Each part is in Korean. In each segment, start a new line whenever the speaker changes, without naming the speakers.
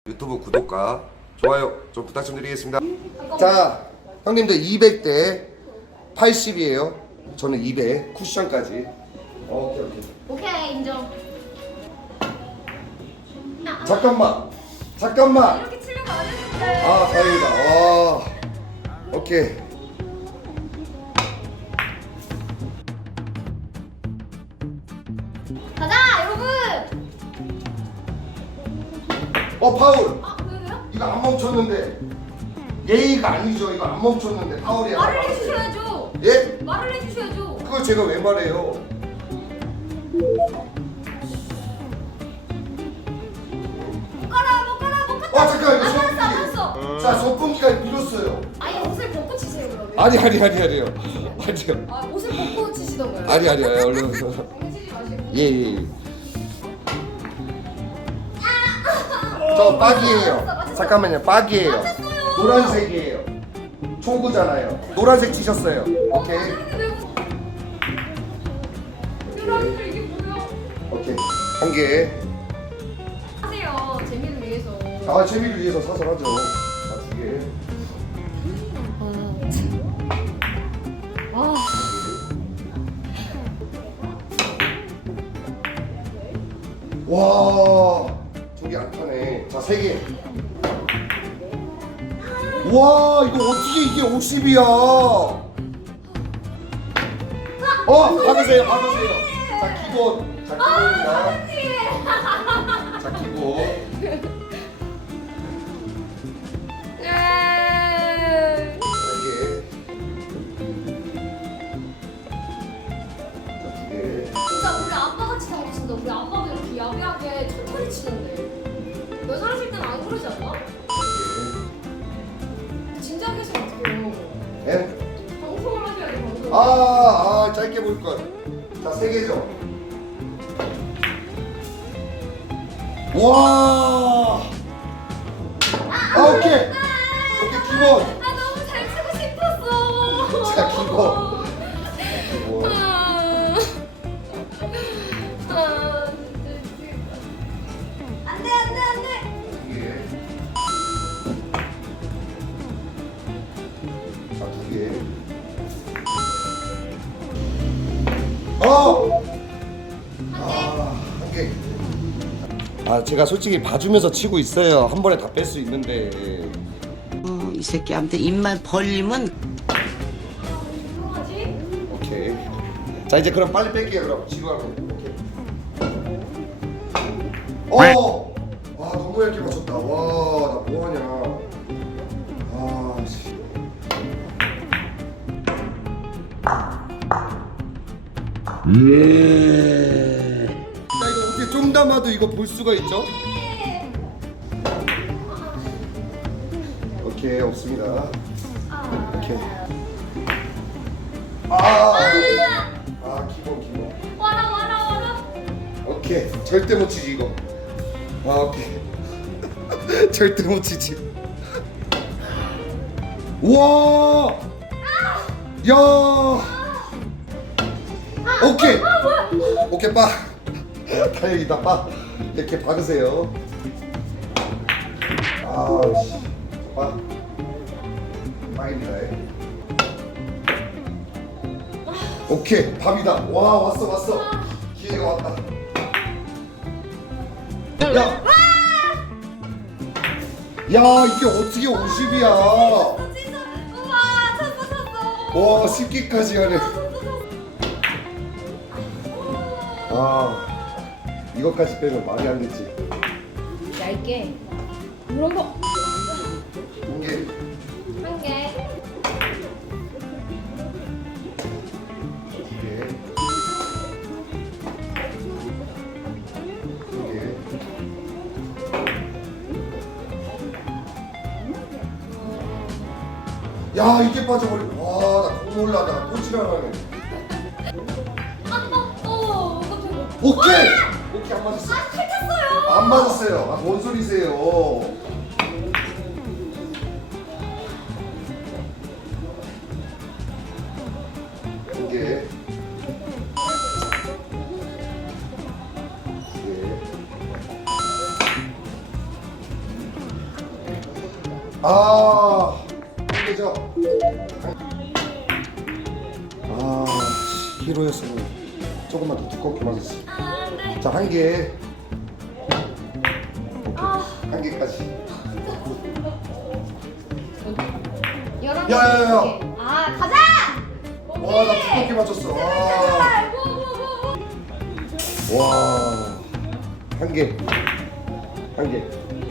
유튜브 구독과 좋아요 좀 부탁 좀 드리겠습니다. 자, 형님들 200대 80이에요. 저는 200 쿠션까지. 오케이.
오케이, 인정.
잠깐만.
이렇게 치려고 안 했는데.
아, 다행이다. 와. 오케이.
가자, 여러분.
파울.
아, 왜요?
이거 안 멈췄는데. 예의가 아니죠. 이거 안 멈췄는데 파울이야.
말을 해주셔야죠.
예?
말을 해주셔야죠.
그거 제가 왜 말해요?
못 가라.
잠깐 이거
안 왔어.
자, 선풍기가 밀었어요.
아니, 옷을 벗고 치세요, 그러면.
아니요.
아, 옷을 벗고 치시던가요?
아니요. 얼른.
치지 마시고.
예. 저 빡이에요. 잠깐만요. 빡이에요.
맞았어요.
노란색이에요. 초구잖아요. 노란색 치셨어요. 오케이.
유라이들 이게 뭐야?
오케이. 한 개.
하세요, 재미를 위해서.
아, 재미를 위해서 사설하죠. 자, 두 개.
아.
와, 저기 안 타네. 자, 세 개. 와, 이거 어떻게 이게 50이야? 받으세요. 자, 기본. 자, 기본입니다. 자, 기본. 세 개. 자, 두 개.
진짜 우리 아빠 같이 당하신다. 우리 아빠도 이렇게 야비하게 천천히 치는데. 연습하실 때는 안 그러지 않나? 진지하게 했으면 어떡해요.
네?
방송을 하셔야 돼, 방송.
짧게 볼 걸. 자, 세 개죠. 와. 오케이. 기본.
나 너무 잘 치고 싶었어.
자, 기본.
안 돼.
자, 두 개. 한 개. 제가 솔직히 봐주면서 치고 있어요. 한 번에 다 뺄 수 있는데.
이 새끼한테 입만 벌리면
뭐하지?
오케이. 자, 이제 그럼 빨리 뺄게요. 그럼 지루하고. 오케이. 와, 너무 얇게 맞췄다. 와, 나 뭐하냐. 씨. 나 이거 어떻게 좀 담아도 이거 볼 수가 있죠? 오케이, 없습니다. 오케이. 기본.
와라.
오케이. 절대 못 치지 이거. 오케이. 절대 못 치지. 우와! 야! 오케이. 오케이, 빠. 다행이다, 빠. 이렇게 박으세요. 씨. 빠. 빠입니다. 오케이, 밥이다. 와, 왔어. 기회가 왔다. 야, 이게 어떻게 50이야?
우와, 쳤어.
와, 10기까지 하네. 이것까지 빼면 말이 안 되지.
얇게. 이런 거.
한 개.
한 개.
두 개. 두 개. 야, 이게 빠져버리고. 와, 나 너무 올라다. 또 지랄하네.
깜짝이야.
오케이, 안 맞았어.
쳤어요.
안 맞았어요. 뭔 소리세요? 두 개. 아, 한 개죠. 아, 히로였으면 조금만 더 두껍게 맞았어.
아, 네.
자, 한 개.
아,
한 개까지.
11개.
야야야.
아, 가자!
와, 나 두껍게 맞췄어. 와, 와, 한 개. 한 개.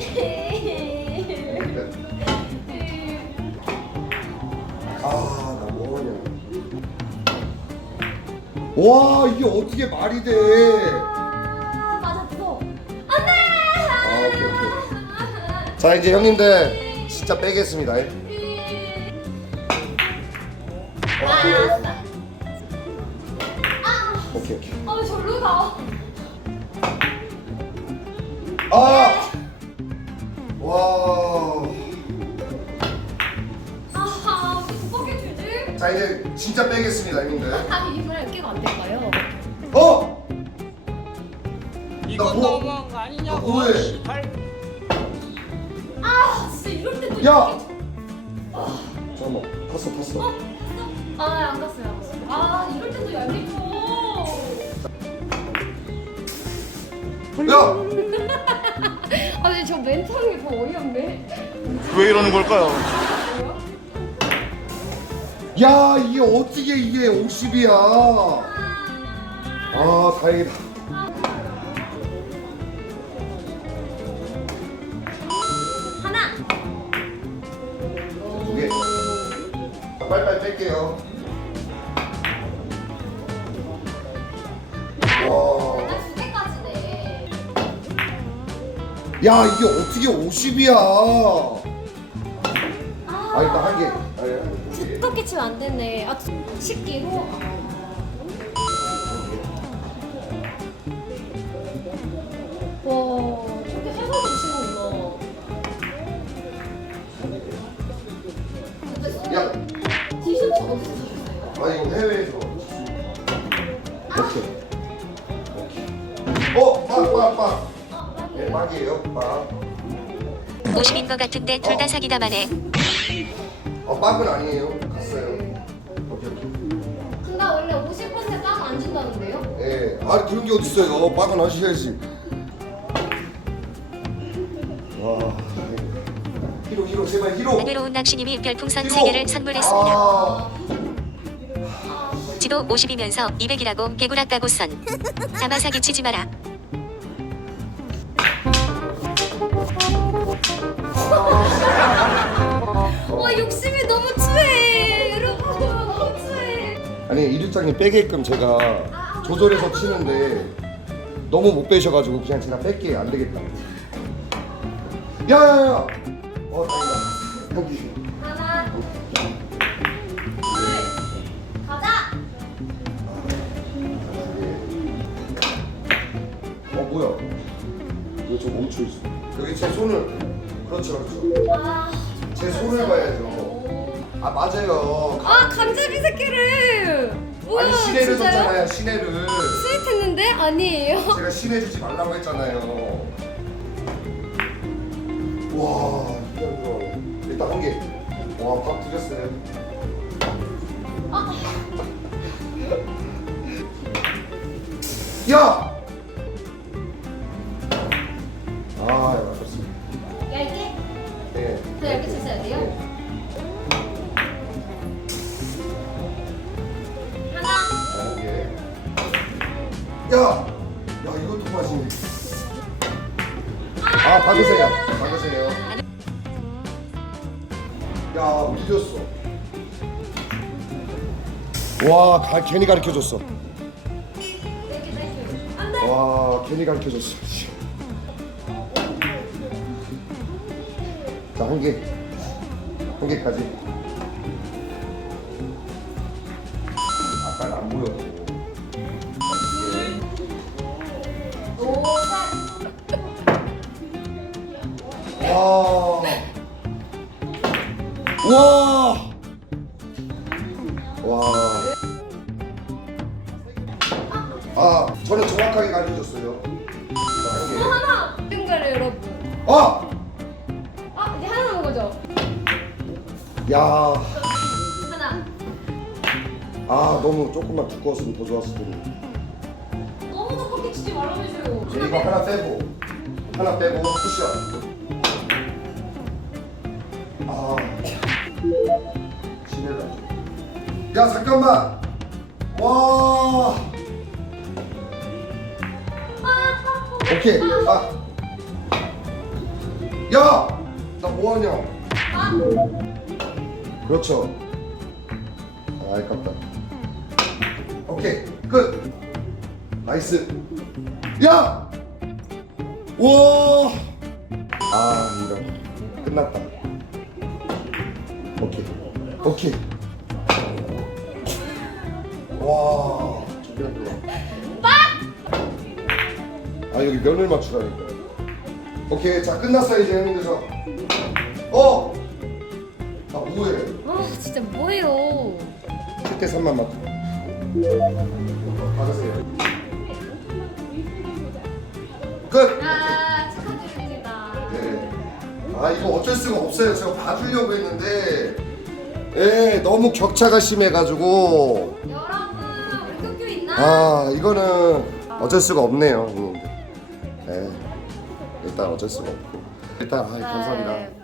아, 나 뭐하냐. 와, 이게 어떻게 말이 돼?
아, 맞았어. 안 돼!
아, 오케이, 오케이. 자, 이제 형님들 진짜 빼겠습니다. 오케이, 오케이.
아, 절로 가.
아! 와.
아하, 어떻게 두껍게 주지?
자, 이제 진짜 빼겠습니다, 형님들.
아, 이번엔 깨가 안 될까요?
어?
이건
뭐-
너무한 거 아니냐고.
뭐해?
씨발.
아, 진짜 이럴 때도
야!
이렇게-
잠깐만, 탔어.
어? 아, 안 갔어요, 안 갔어요. 아, 이럴 때도 얄밉어.
야!
아, 근데 저 멘트 하는 게 더 어이없네.
왜 이러는 걸까요?
뭐야?
야, 이게 어떻게 이게 50이야? 아, 다행이다.
하나.
두 개. 자, 빨리빨리 뺄게요. 와.
내가 두 개까지네.
야, 이게 어떻게 50이야? 아, 일단 한 개.
두껍게 치면 안 되네. 아, 10기로? 와, 저렇게 해서 주시는구나. 근데
야,
티셔츠 어디서 사셨어요?
아 이거 해외에서. 오케이. 빡. 네, 빡이에요. 빡.
50인 것 같은데 둘 다 사기다마네.
빡은 아니에요. 갔어요. 오케이.
근데 원래 50%에 빡안 준다는데요?
예. 아 그런 게 어딨어요. 빡은 하셔야지. 와. 히로 제발 히로.
외로운 낚시님이 별풍선
히로.
3개를 선물했습니다.
아.
지도 50이면서 200이라고 개구락 가고 선. 다마 사기 치지 마라.
와, 욕심이 너무 추해. 여러분, 너무 추해.
아니 이륙장님 빼게끔 제가 조절해서 치는데 너무 못 빼셔가지고 그냥 제가 뺄게 안 되겠다. 야야야. 다행이다. 여기.
하나, 둘, 가자.
뭐야? 이거 좀 멈춰 있어. 여기 제 손을. 그렇죠.
아,
제 손을 봐야죠. 아 맞아요.
아, 감자비 새끼를. 뭐야,
아니 시내를
진짜요?
줬잖아요. 시내를.
스윗했는데 아니에요.
제가 시내 주지 말라고 했잖아요. 와 일단 한 개. 와 밥 드렸어요. 야! 아, 맞았습니다.
얇게?
네.
더 얇게 쳤어야 돼요? 하나.
한 개. 야! 야, 이것도 맛있네. 아, 받으세요. 받으세요. 야, 밀렸어. 와, 괜히 가르쳐줬어.
안 돼.
와, 괜히 가르쳐줬어. 자, 한 개. 한 개까지. 아까 안 보여.
오, 살.
와. 와. 와. 아, 저는 정확하게 가르쳐줬어요. 자, 한 개.
하나. 뜬거를 여러분.
아!
아, 이제 하나 남은 거죠?
야,
하나.
아 너무 조금만 두꺼웠으면 더 좋았을 텐데.
너무 두껍게 치지 말라면서요.
이제 이거 하나 빼고 쿠션. 아, 지내다. 야 잠깐만. 와. 오케이. 아. 야, 나 뭐하냐? 그렇죠. 아, 아깝다. 오케이, 끝. 나이스. 야! 와! 아, 이런. 끝났다. 오케이. 와, 준비한다. 아, 여기 면을 맞추라니까. 오케이, 자, 끝났어, 이제 형님들 저. 아, 뭐해?
아 진짜 뭐예요?
7대 3만 맞. 받으세요. 끝!
아 축하드립니다.
네. 아 이거 어쩔 수가 없어요. 제가 봐주려고 했는데, 예, 너무 격차가 심해가지고,
여러분 우리 큐큐 있나?
아 이거는 어쩔 수가 없네요, 형님들. 예, 일단 어쩔 수가 없고, 일단 감사합니다.